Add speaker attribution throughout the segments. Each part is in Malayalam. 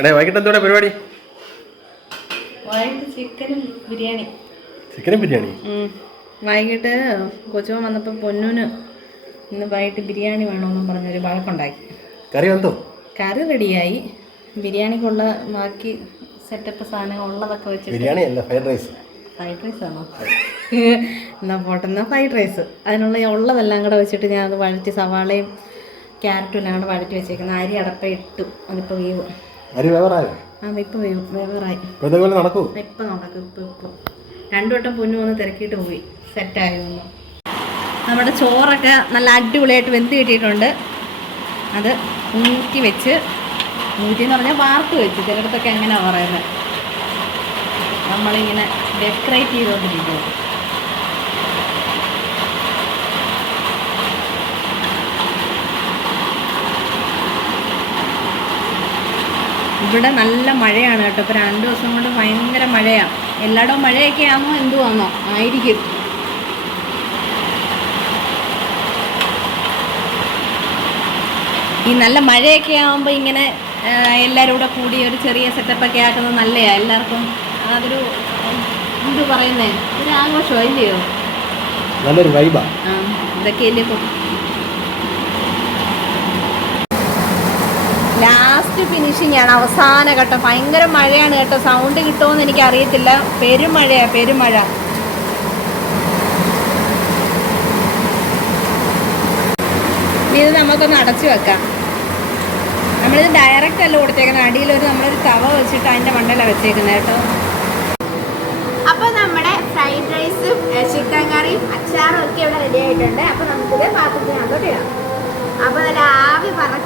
Speaker 1: എടേ വൈകിട്ട് എന്തോടെ പരിപാടി?
Speaker 2: ചിക്കനും ബിരിയാണി.
Speaker 1: ചിക്കനും ബിരിയാണി.
Speaker 2: വൈകിട്ട് കൊച്ചു വന്നപ്പോൾ പൊന്നൂന് ഇന്ന് വൈകിട്ട് ബിരിയാണി വേണമെന്ന് പറഞ്ഞൊരു വഴക്കുണ്ടാക്കി.
Speaker 1: കറി വന്നോ
Speaker 2: കറി റെഡിയായി. ബിരിയാണിക്കുള്ള ബാക്കി സെറ്റപ്പ് സാധനങ്ങൾ ഉള്ളതൊക്കെ വെച്ച്
Speaker 1: ബിരിയാണി അല്ല ഫ്രൈഡ് റൈസ്.
Speaker 2: ഫ്രൈഡ് റൈസ് ആണോ? എന്നാ പോട്ടെ എന്നാ ഫ്രൈഡ് റൈസ്. അതിനുള്ള ഉള്ളതെല്ലാം കൂടെ വെച്ചിട്ട് ഞാൻ അത് വഴറ്റി സവാളയും ക്യാരറ്റും എല്ലാം കൂടെ വഴറ്റി വെച്ചേക്കുന്നത് അരി അടപ്പ ഇട്ടു. അതിപ്പോൾ വേവും.
Speaker 1: അരി വേവറായോ? നടക്കൂ?
Speaker 2: ഇപ്പം നടക്കും ഇപ്പൊ ഇപ്പൊ. രണ്ടു വട്ടം പൊന്നു വന്ന് തിരക്കിയിട്ട് പോയി. സെറ്റായിരുന്നു നമ്മുടെ ചോറൊക്കെ നല്ല അടിപൊളിയായിട്ട് വെന്ത് കിട്ടിയിട്ടുണ്ട്. അത് ഊറ്റി വെച്ച് ഊറ്റി എന്ന് പറഞ്ഞാൽ വാർത്ത് വെച്ച്. ചിലയിടത്തൊക്കെ എങ്ങനെയാണ് പറയുന്നത് നമ്മളിങ്ങനെ ഡെക്കറേറ്റ് ചെയ്തുകൊണ്ടിരിക്കുക ഇവിടെ നല്ല മഴയാണ് കേട്ടോ. ഇപ്പോൾ രണ്ട് ദിവസം കൊണ്ട് ഭയങ്കര മഴയാണ് എല്ലായിടവും മഴയൊക്കെ ആണോ എന്തുവാണോ ആയിരിക്കും. ഈ നല്ല മഴയൊക്കെ ആകുമ്പോൾ ഇങ്ങനെ എല്ലാവരും കൂടെ കൂടി ഒരു ചെറിയ സെറ്റപ്പൊക്കെ ആക്കുന്നത് നല്ലതാണ് എല്ലാവർക്കും അതൊരു എന്ത് പറയുന്നേ? ഒരു ആഘോഷമോ ഇല്ലയോ?
Speaker 1: നല്ലൊരു വൈബാ
Speaker 2: ആ. ഇതൊക്കെയല്ലേ ലാസ്റ്റ് ഫിനിഷിംഗ് ആണ്. അവസാന ഘട്ടം. ഭയങ്കര മഴയാണ് കേട്ടോ. സൗണ്ട് കിട്ടുമെന്ന് എനിക്ക് അറിയത്തില്ല പെരുമഴയാണ് പെരുമഴ ഇത് നമുക്കൊന്ന് അടച്ചു വെക്കാം. നമ്മളിത് ഡയറക്റ്റ് അല്ല കൊടുത്തേക്കുന്നത്. അടിയിലൊരു നമ്മളൊരു തവ വെച്ചിട്ട് അതിന്റെ മണ്ടയിലാണ് വെച്ചേക്കുന്നത് കേട്ടോ.
Speaker 3: അപ്പോൾ നമ്മുടെ ഫ്രൈഡ് റൈസും ചിക്കൻ കറിയും അച്ചാറും ഒക്കെ ഇവിടെ റെഡി ആയിട്ടുണ്ട്. അപ്പോൾ നമുക്കിത് പാത്രത്തിനകത്തോട്ട് ഇടാം. അപ്പോൾ നല്ല ആവി പറക്കുന്ന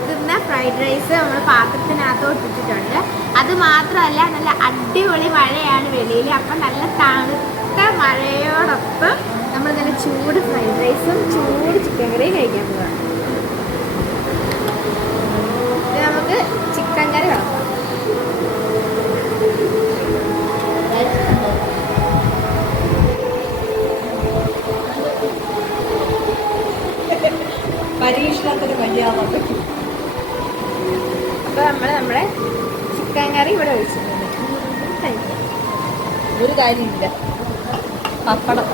Speaker 3: ഫ്രൈഡ് റൈസ് നമ്മൾ പാത്രത്തിനകത്തോട്ട് ഇട്ടിട്ടുണ്ട് അത് മാത്രമല്ല നല്ല അടിപൊളി മഴയാണ് വെളിയിൽ അപ്പം നല്ല തണുത്ത മഴയോടൊപ്പം നമ്മൾ നല്ല ചൂട് ഫ്രൈഡ് റൈസും ചൂട് ചിക്കൻ കറിയും കഴിക്കാൻ പോകാം നമുക്ക് ചിക്കൻ കറി വേണം
Speaker 2: പരീക്ഷണത്തിന് മര്യാദ
Speaker 3: അപ്പോൾ നമ്മൾ നമ്മുടെ ചിക്കൻ കറി ഇവിടെ ഒഴിച്ചിട്ടുണ്ട്
Speaker 2: ഒരു കാര്യമില്ല. പപ്പടം.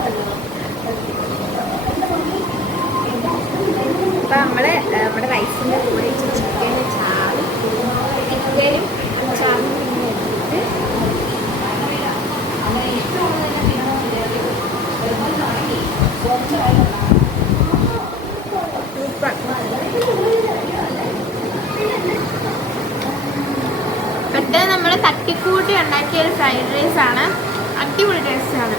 Speaker 3: ഇത് നമ്മൾ തട്ടിക്കൂട്ടി ഉണ്ടാക്കിയ ഒരു ഫ്രൈഡ് റൈസാണ് അടിപൊളി ടേസ്റ്റാണ്